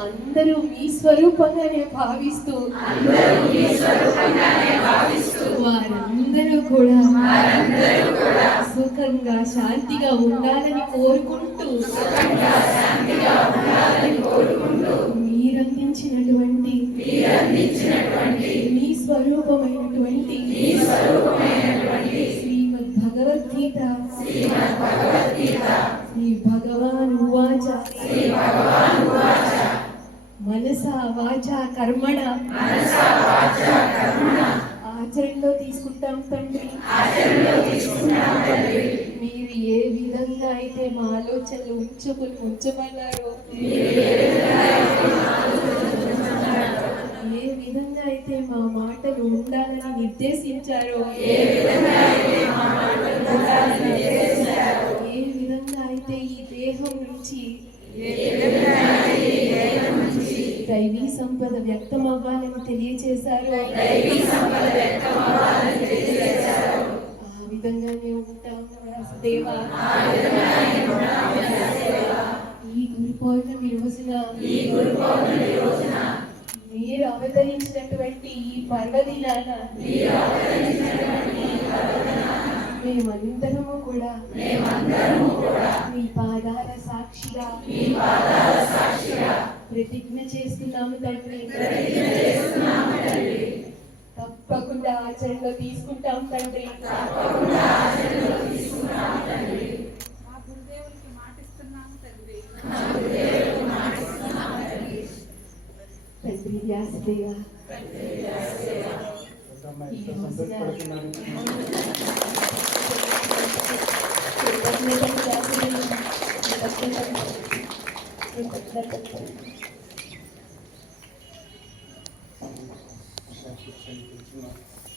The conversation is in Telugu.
అందరూ మీ స్వరూపంగానే భావిస్తూ వారందరూ కూడా సుఖంగా శాంతిగా ఉండాలని కోరుకుంటూ మీరు అందించినటువంటి మీ స్వరూపమైనటువంటి శ్రీమద్ భగవద్గీత శ్రీ భగవాన్ ఉవాచ మనసా వాచ కర్మణ. ఆచరణలో తీసుకుంటాం తండ్రి. మీరు ఏ విధంగా అయితే మా ఆలోచనలు ఉంచుకుని ఉంచమన్నారో ఏ విధంగా అయితే మా మాటలు ఉండాలని నిర్దేశించారో ఏ నుంచి దైవీ సంపద వ్యక్తం అవ్వాలని తెలియచేశారు. ఆ విధంగానే ఉంటాం వ్యాసదేవా ఈ గురు పౌర్ణమి రోజున మీరు అవతరించినటువంటి ఈ పర్వదినాన మేమందరము కూడా మీ పాదాల సాక్షిగా. ప్రతిజ్ఞ చేస్తున్నాము తండ్రి. తప్పకుండా ఆచరణలో తీసుకుంటాం తండ్రి. మా గురుదేవులకి మాటిస్తున్నాము తండ్రి. తండ్రి వ్యాసదేవ. ఈ రోజున Thank you.